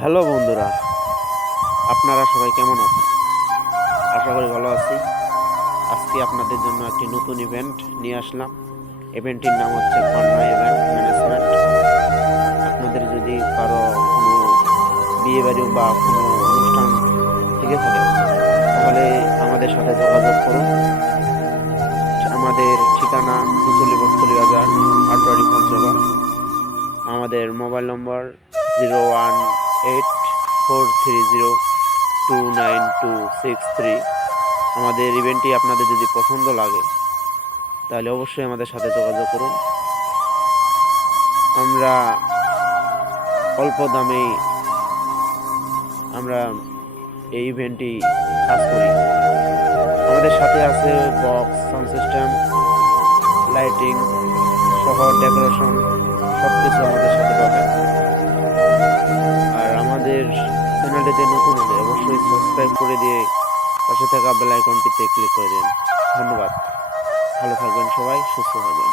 Hello বন্ধুরা, আপনারা সবাই কেমন আছেন? আশা করি ভালো আছি। আজকে আপনাদের জন্য একটি নতুন ইভেন্ট নিয়ে আসলাম। ইভেন্টটির নাম হচ্ছে পান্না ইভেন্ট ম্যানেজমেন্ট। আপনাদের যদি কারো কোনো বিয়ে বাড়ি বা কোনো অনুষ্ঠান থেকে থাকে তাহলে আমাদের সাথে যোগাযোগ করুন। আমাদের ঠিকানা কুচুলি বটতলি বাজার, আটোয়ারি পঞ্চগড়। আমাদের মোবাইল নম্বর 01843029263। আমাদের ইভেন্টটি আপনাদের যদি পছন্দ লাগে তাহলে অবশ্যই আমাদের সাথে যোগাযোগ করুন। আমরা অল্প দামেই আমরা এই ইভেন্টটি কাজ করি। আমাদের সাথে আছে বক্স, সাউন্ড সিস্টেম, লাইটিং সহ ডেকোরেশন, সব কিছু আমাদের সাথে পাবেন। আর আমাদের চ্যানেলটিতে নতুন হলে অবশ্যই সাবস্ক্রাইব করে দিয়ে পাশে থাকা বেল আইকনটিতে ক্লিক করে দিন। ধন্যবাদ। ভালো থাকবেন সবাই, সুস্থ থাকবেন।